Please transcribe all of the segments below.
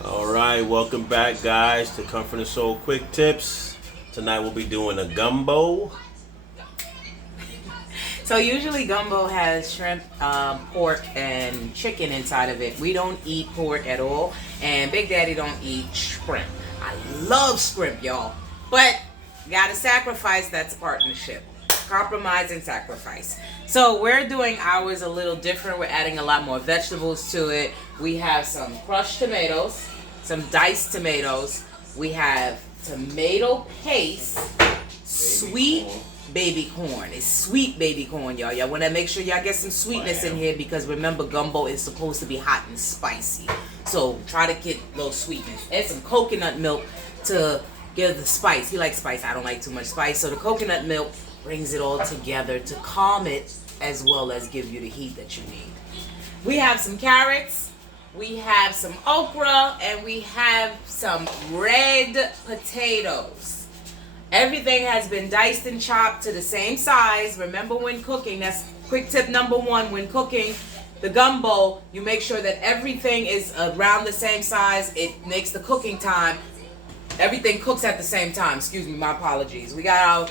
All right, welcome back, guys, to Comfort and Soul Quick Tips. Tonight we'll be doing a gumbo. So usually gumbo has shrimp, pork, and chicken inside of it. We don't eat pork at all, and Big Daddy don't eat shrimp. I love shrimp, y'all, but gotta sacrifice. That's partnership. Compromise and sacrifice. So we're doing ours a little different. We're adding a lot more vegetables to it. We have some crushed tomatoes, some diced tomatoes. We have tomato paste, sweet baby corn. It's sweet baby corn, y'all. Y'all want to make sure y'all get some sweetness in here because remember, gumbo is supposed to be hot and spicy. So try to get a little sweetness. Add some coconut milk to give the spice. He likes spice. I don't like too much spice. So the coconut milk brings it all together to calm it as well as give you the heat that you need. We have some carrots, we have some okra, and we have some red potatoes. Everything has been diced and chopped to the same size. Remember, when cooking, that's quick tip number one, when cooking the gumbo, you make sure that everything is around the same size. It makes the cooking time, everything cooks at the same time. Excuse me, my apologies. We got our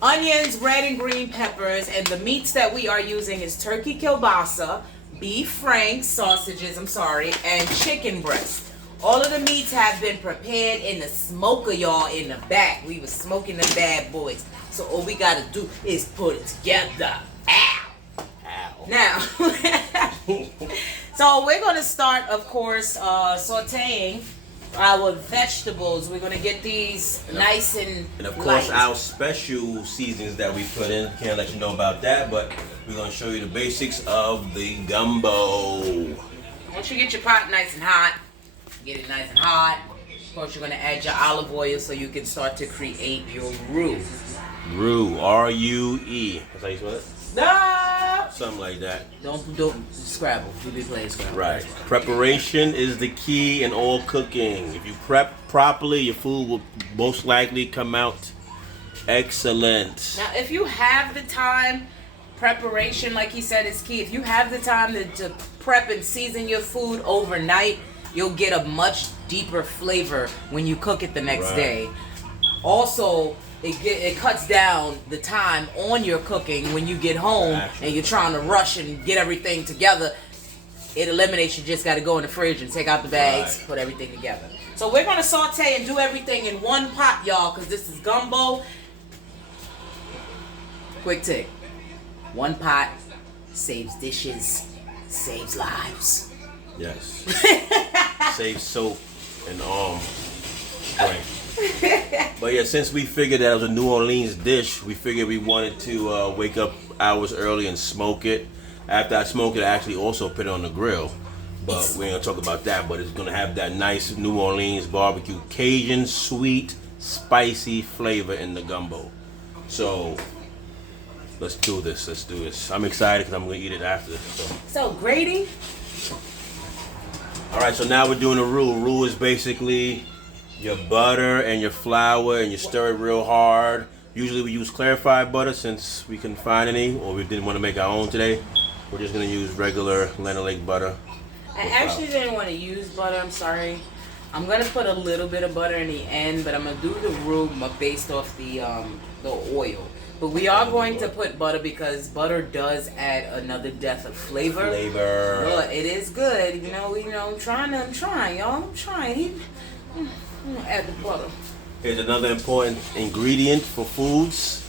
onions, red and green peppers, and the meats that we are using is turkey kielbasa, beef franks, sausages, and chicken breast. All of the meats have been prepared in the smoker, y'all, in the back. We were smoking them bad boys. So all we gotta do is put it together. Ow! Ow. Now, so we're gonna start, of course, sauteing our vegetables. We're gonna get these nice and of course, light. our special seasonings that we put in. Can't let you know about that, but we're going to show you the basics of the gumbo. Once you get your pot nice and hot, get it nice and hot. Of course, you're gonna add your olive oil so you can start to create your roux. Roux, R-U-E. That's how you spell it? No! Something like that. Don't Scrabble. You be playing Scrabble. Right. Preparation is the key in all cooking. If you prep properly, your food will most likely come out excellent. Now, if you have the time, preparation, like he said, is key. If you have the time to prep and season your food overnight, you'll get a much deeper flavor when you cook it the next day. Also, it cuts down the time on your cooking when you get home and you're trying to rush and get everything together. It eliminates, you just got to go in the fridge and take out the bags, put everything together. So we're going to saute and do everything in one pot, y'all, because this is gumbo. Quick tip. One pot saves dishes, saves lives. Yes. Save soap and strength. But yeah, since we figured that it was a New Orleans dish, we figured we wanted to wake up hours early and smoke it. After I smoke it, I actually also put it on the grill. But we ain't gonna talk about that. But it's gonna have that nice New Orleans barbecue, Cajun, sweet, spicy flavor in the gumbo. So let's do this. I'm excited because I'm gonna eat it after. So Grady. All right, so now we're doing the roux. Roux is basically your butter and your flour, and you stir it real hard. Usually we use clarified butter since we couldn't find any, or we didn't want to make our own today. We're just gonna use regular Leonard Lake butter. I actually didn't want to use butter, I'm sorry. I'm gonna put a little bit of butter in the end, but I'm gonna do the roux based off the oil. But we are going to put butter because butter does add another depth of flavor. But it is good, you know. I'm trying, y'all. I'm trying. I'm gonna add the butter. Here's another important ingredient for foods: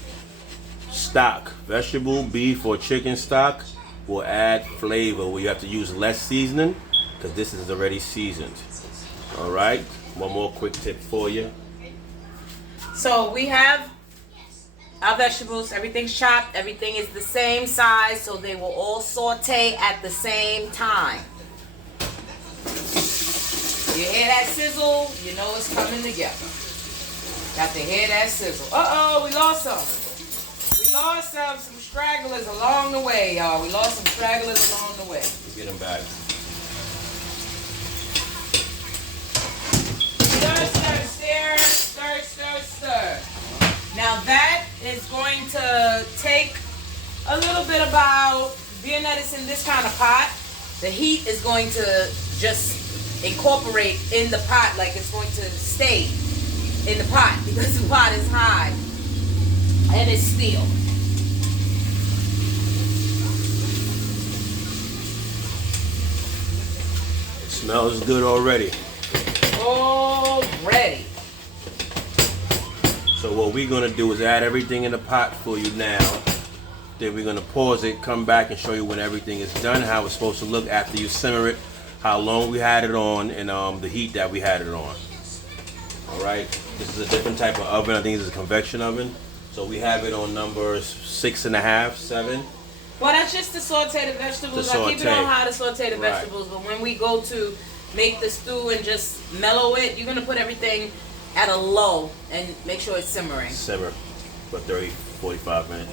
stock. Vegetable, beef, or chicken stock will add flavor. We have to use less seasoning because this is already seasoned. All right. One more quick tip for you. So we have our vegetables, everything's chopped, everything is the same size, so they will all saute at the same time. You hear that sizzle, you know it's coming together. Got to hear that sizzle. Uh-oh, we lost some. We lost some stragglers along the way, y'all. We lost some stragglers along the way. Get them back. Stir. Now that is going to take a little bit about, being that it's in this kind of pot, the heat is going to just incorporate in the pot, like it's going to stay in the pot because the pot is high and it's steel. It smells good already. Already. So what we're gonna do is add everything in the pot for you now. Then we're gonna pause it, come back and show you when everything is done, how it's supposed to look after you simmer it, how long we had it on, and the heat that we had it on. All right, this is a different type of oven. I think this is a convection oven. So we have it on number 6.5, 7. Well, that's just to saute the vegetables. I keep it on high to saute the vegetables, but when we go to make the stew and just mellow it, you're gonna put everything at a low and make sure it's simmering. Simmer for 30, 45 minutes.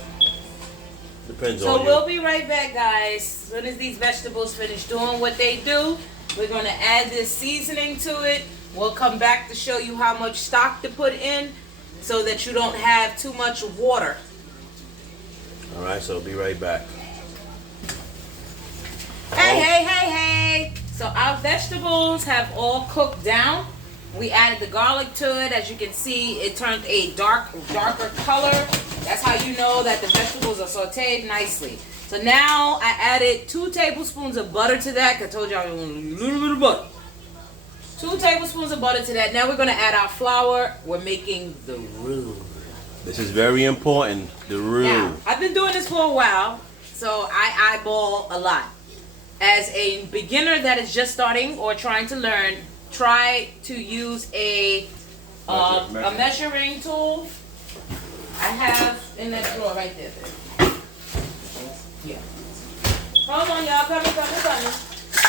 Depends on So you. we'll be right back, guys. As soon as these vegetables finish doing what they do, we're gonna add this seasoning to it. We'll come back to show you how much stock to put in so that you don't have too much water. All right, so be right back. Hey. So our vegetables have all cooked down. We added the garlic to it. As you can see, it turned a darker color. That's how you know that the vegetables are sauteed nicely. So now I added 2 tablespoons of butter to that. I told y'all a little bit of butter. 2 tablespoons of butter to that. Now we're going to add our flour. We're making the roux. This is very important, the roux. Now, I've been doing this for a while, so I eyeball a lot. As a beginner that is just starting or trying to learn, try to use a measuring tool. I have in that drawer right there. Yeah. Hold on, y'all. Coming.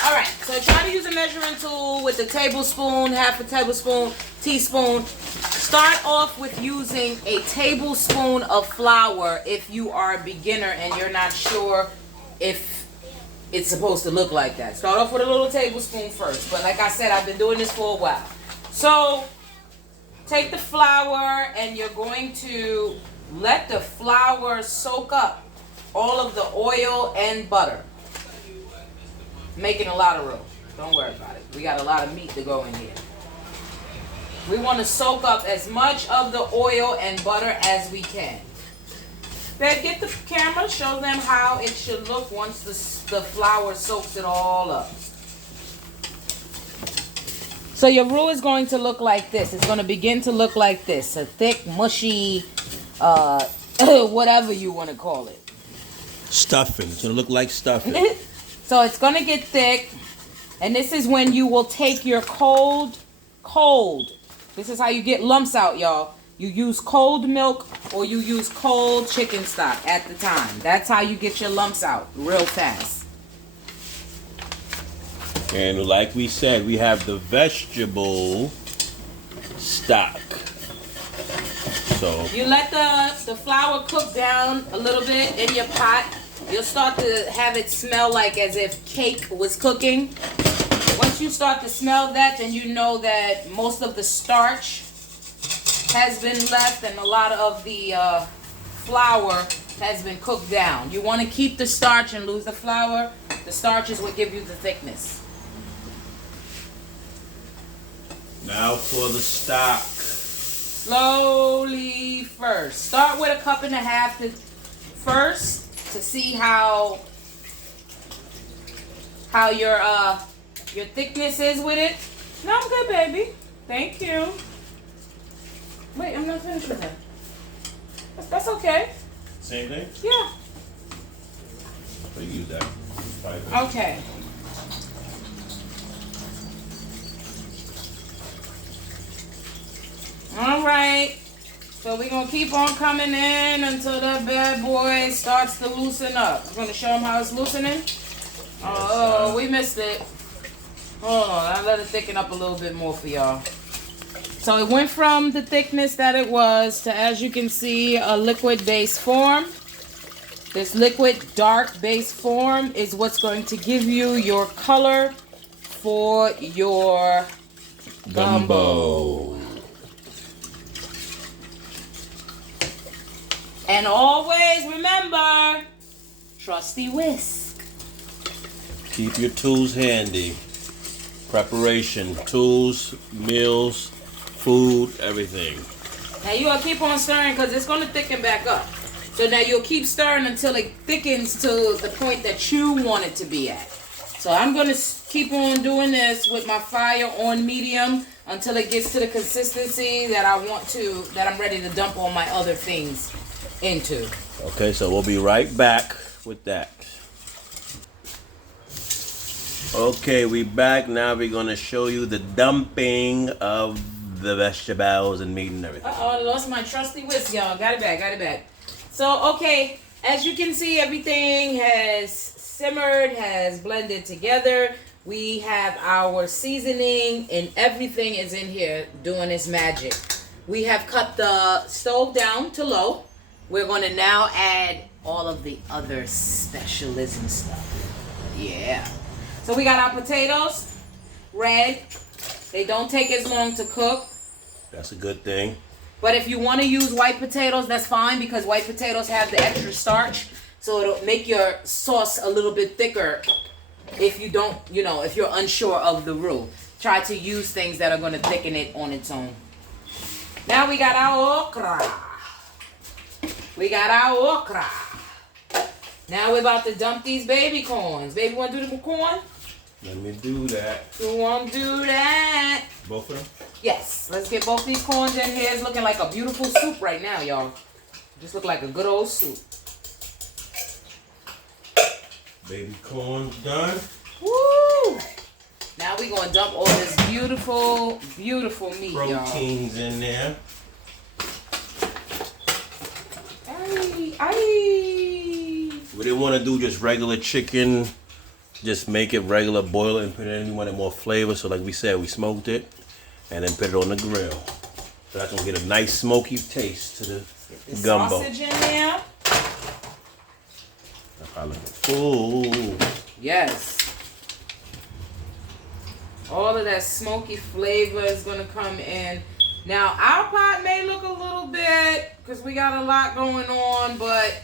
All right. So try to use a measuring tool with a tablespoon, half a tablespoon, teaspoon. Start off with using a tablespoon of flour if you are a beginner and you're not sure if it's supposed to look like that. Start off with a little tablespoon first. But like I said, I've been doing this for a while. So take the flour and you're going to let the flour soak up all of the oil and butter. Making a lot of roux. Don't worry about it. We got a lot of meat to go in here. We want to soak up as much of the oil and butter as we can. Then get the camera, show them how it should look once the flour soaks it all up. So your roux is going to look like this. It's going to begin to look like this. A thick, mushy, whatever you want to call it. Stuffing. It's going to look like stuffing. So it's going to get thick. And this is when you will take your cold. This is how you get lumps out, y'all. You use cold milk or you use cold chicken stock at the time. That's how you get your lumps out real fast. And like we said, we have the vegetable stock. So you let the flour cook down a little bit in your pot. You'll start to have it smell like as if cake was cooking. Once you start to smell that, then you know that most of the starch has been left and a lot of the flour has been cooked down. You want to keep the starch and lose the flour. The starch is what gives you the thickness. now for the stock. Slowly first. Start with 1.5 cups first to see how your thickness is with it. No, I'm good, baby. Thank you. Wait, I'm not finished with that. That's okay. Same thing? Yeah. So you use that. Okay. All right. So we're going to keep on coming in until that bad boy starts to loosen up. I'm going to show them how it's loosening. Oh, we missed it. Hold on. I'll let it thicken up a little bit more for y'all. So it went from the thickness that it was to, as you can see, a liquid base form. This liquid dark base form is what's going to give you your color for your gumbo. And always remember, trusty whisk. Keep your tools handy. Preparation, tools, meals, food, everything. Now you gotta keep on stirring because it's gonna thicken back up. So now you'll keep stirring until it thickens to the point that you want it to be at. So I'm gonna keep on doing this with my fire on medium until it gets to the consistency that I'm ready to dump all my other things into. Okay, so we'll be right back with that. Okay, we back. Now we're gonna show you the dumping of the vegetables and meat and everything. I lost my trusty whisk, y'all. Got it back. So, okay, as you can see, everything has simmered, has blended together. We have our seasoning and everything is in here doing its magic. We have cut the stove down to low. We're going to now add all of the other specialism stuff. Yeah. So we got our potatoes, red. They don't take as long to cook. That's a good thing. But if you want to use white potatoes, that's fine because white potatoes have the extra starch. So it'll make your sauce a little bit thicker if you don't, if you're unsure of the roux. Try to use things that are going to thicken it on its own. Now we got our okra. Now we're about to dump these baby corns. Baby, want to do the corn? Let me do that. You want to do that? Both of them? Yes. Let's get both these corns in here. It's looking like a beautiful soup right now, y'all. Just look like a good old soup. Baby corn done. Woo! Now we're going to dump all this beautiful, beautiful meat, y'all. Proteins in there. We didn't want to do just regular chicken. Just make it regular, boil it, and put it in. We wanted more flavor, so like we said, we smoked it and then put it on the grill. So that's gonna get a nice smoky taste to the gumbo. Sausage in there. Ooh. Yes. All of that smoky flavor is gonna come in. Now our pot may look a little bit because we got a lot going on, but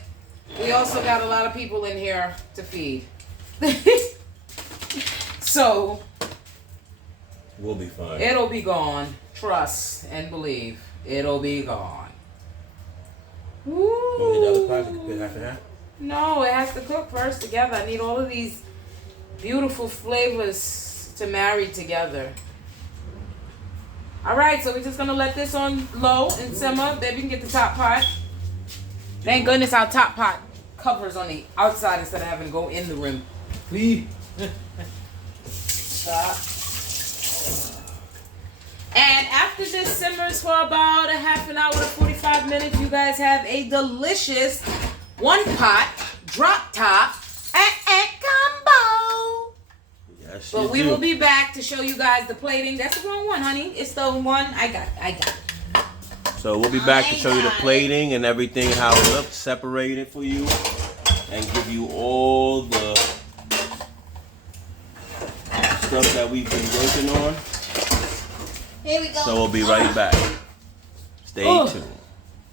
we also got a lot of people in here to feed. So We'll be fine. it'll be gone. Trust and believe. It'll be gone. Woo. No, it has to cook first together. I need all of these beautiful flavors to marry together. All right, so we're just gonna let this on low and simmer. Then we can get the top pot. Thank goodness our top pot covers on the outside instead of having to go in the rim. Please. Stop. And after this simmers for about a half an hour to 45 minutes, you guys have a delicious one pot, drop top, gumbo. Yes, But we will be back to show you guys the plating. That's the wrong one, honey. It's the one I got. So we'll be back to show you the plating and everything, how it looks, separate it for you, and give you all the stuff that we've been working on. Here we go. So we'll be right back. Stay tuned.